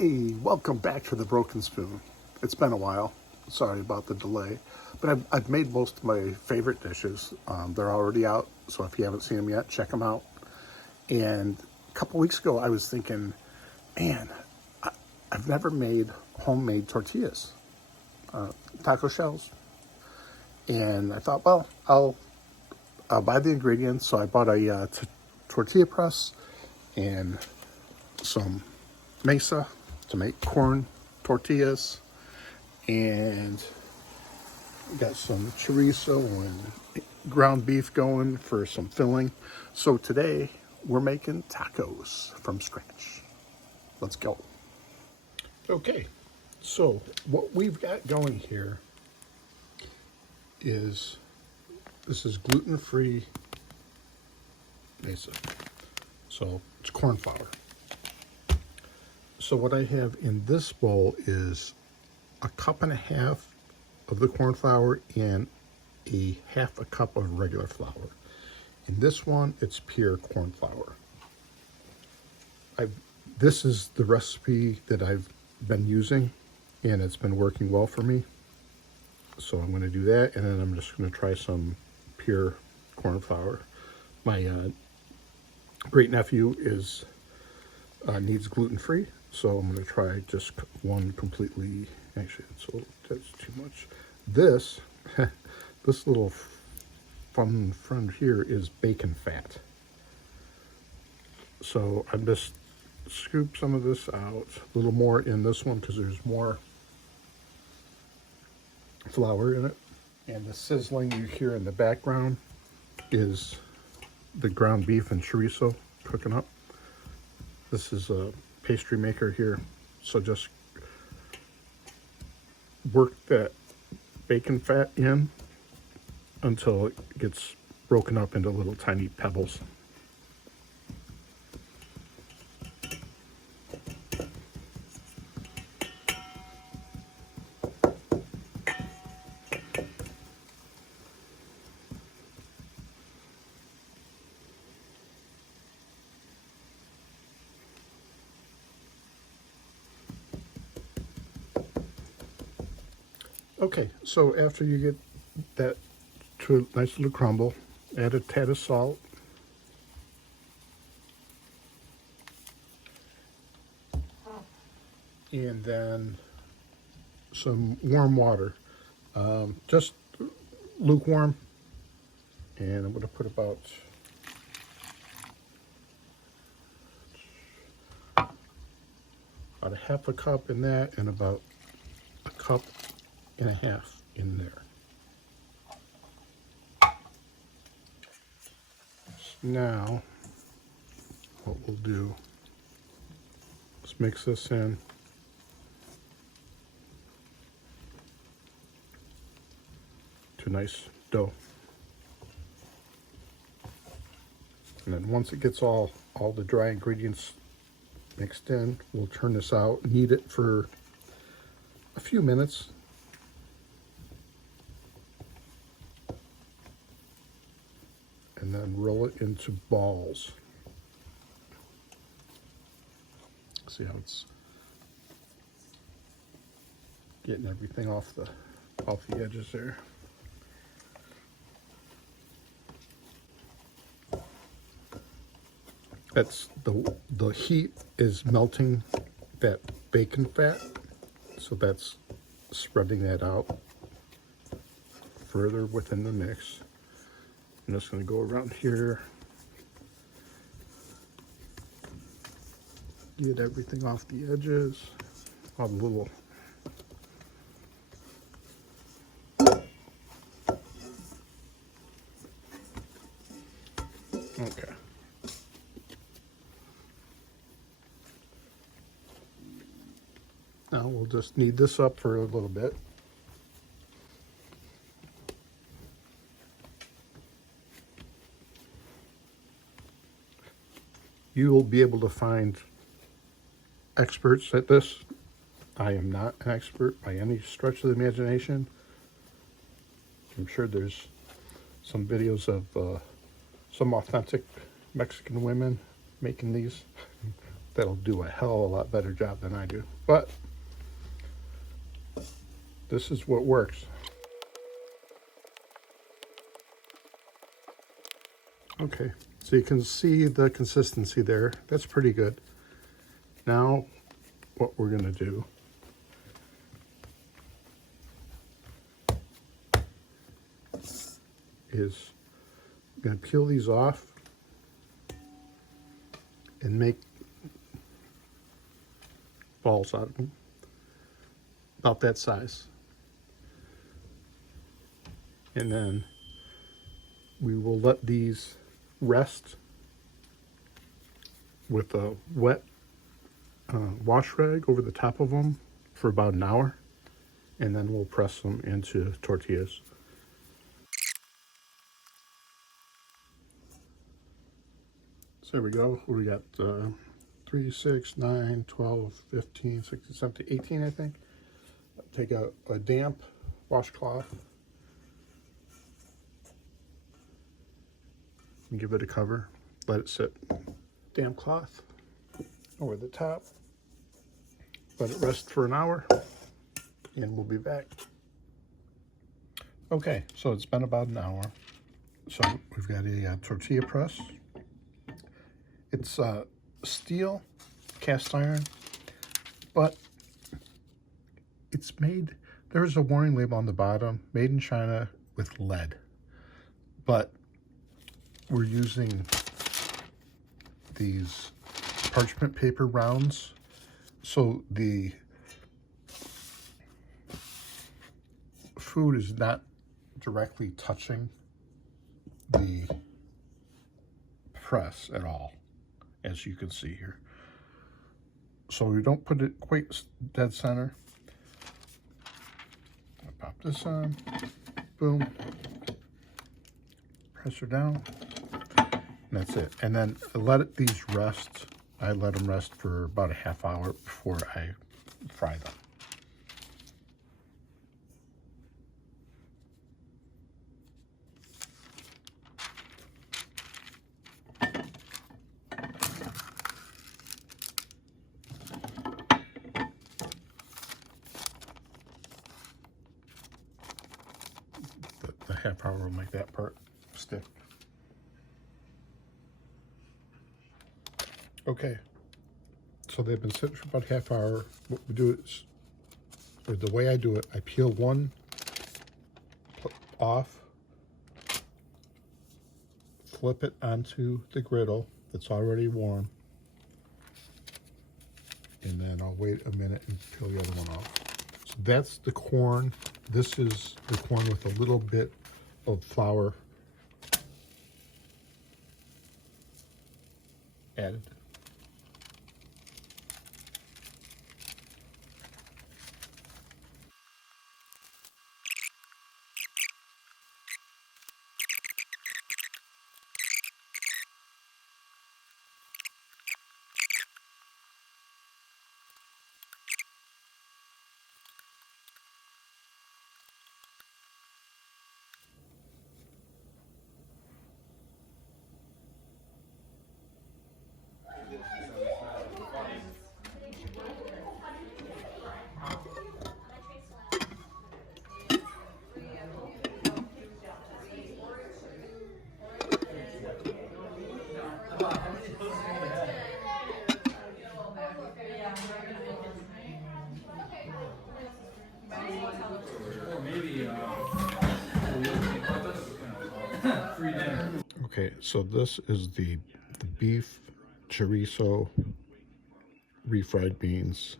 Hey, welcome back to the Broken Spoon. It's been a while. Sorry about the delay, but I've made most of my favorite dishes. They're already out, so if you haven't seen them yet, check them out. And a couple weeks ago, I was thinking, man, I've never made homemade tortillas, taco shells. And I thought, well, I'll buy the ingredients. So I bought a tortilla press and some mesa to make corn tortillas, and got some chorizo and ground beef going for some filling. So today we're making tacos from scratch. Let's go. Okay, so what we've got going here is this is gluten-free mesa. So it's corn flour. So what I have in this bowl is a cup and a half of the corn flour and a half a cup of regular flour. In this one, it's pure corn flour. This is the recipe that I've been using, and it's been working well for me. So I'm going to do that, and then I'm just going to try some pure corn flour. My great nephew needs gluten-free. So I'm going to try just one completely, actually, that's too much. This little fun friend here is bacon fat. So I just scoop some of this out, a little more in this one because there's more flour in it. And the sizzling you hear in the background is the ground beef and chorizo cooking up. This is a pastry maker here, so just work that bacon fat in until it gets broken up into little tiny pebbles. Okay, so after you get that to a nice little crumble, add a tad of salt. And then some warm water, just lukewarm. And I'm going to put about a half a cup in that and about a cup and a half in there. Now, what we'll do is mix this in. To a nice dough. And then once it gets all the dry ingredients mixed in, we'll turn this out, knead it for a few minutes. And then roll it into balls. See how it's getting everything off the edges there. That's the heat is melting that bacon fat, so that's spreading that out further within the mix. I'm just going to go around here, get everything off the edges, all the little okay. Now we'll just knead this up for a little bit. You will be able to find experts at this. I am not an expert by any stretch of the imagination. I'm sure there's some videos of some authentic Mexican women making these that'll do a hell of a lot better job than I do. But this is what works. Okay, so you can see the consistency there. That's pretty good. Now, what we're gonna do is I'm gonna peel these off and make balls out of them, about that size. And then we will let these rest with a wet wash rag over the top of them for about an hour, and then we'll press them into tortillas. So there we go. We got 3, 6, 9, 12, 15, 16, 17, 18, I think. Take a damp washcloth and give it a cover. Let it sit. Damp cloth over the top. Let it rest for an hour, and we'll be back. Okay, so it's been about an hour. So we've got a tortilla press. It's steel, cast iron, but it's made, there's a warning label on the bottom, made in China with lead. But we're using these parchment paper rounds, so the food is not directly touching the press at all, as you can see here. So we don't put it quite dead center. I'll pop this on, boom, press her down, and that's it. And then let these rest. I let them rest for about a half hour before I fry them. The half hour will make that part stick. Okay, so they've been sitting for about a half hour. What we do is, or the way I do it, I peel one off, flip it onto the griddle that's already warm, and then I'll wait a minute and peel the other one off. So that's the corn. This is the corn with a little bit of flour added. Okay, so this is the beef, chorizo, refried beans,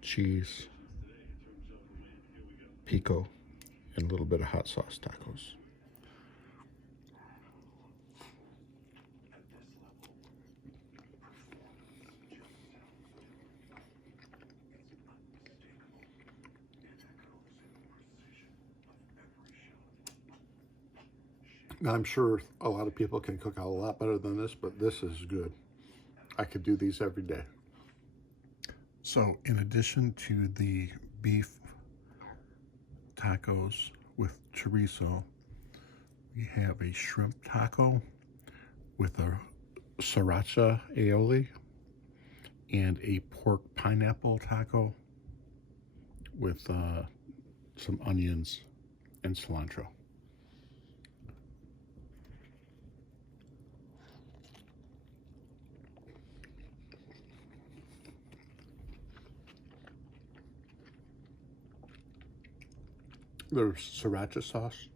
cheese, pico, and a little bit of hot sauce tacos. Now, I'm sure a lot of people can cook a lot better than this, but this is good. I could do these every day. So in addition to the beef tacos with chorizo, we have a shrimp taco with a sriracha aioli, and a pork pineapple taco with some onions and cilantro. There's sriracha sauce.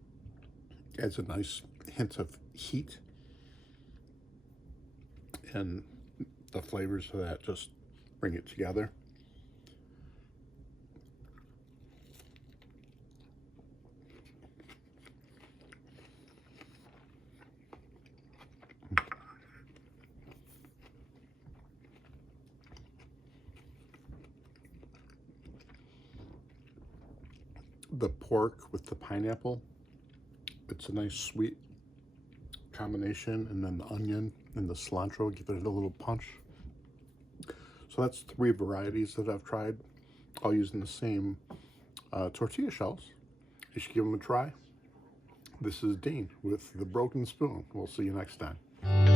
Adds a nice hint of heat, and the flavors of that just bring it together. The pork with the pineapple, it's a nice sweet combination, and then the onion and the cilantro give it a little punch. So that's 3 varieties that I've tried, all using the same tortilla shells. You should give them a try. This is Dean with The Broken Spoon. We'll see you next time.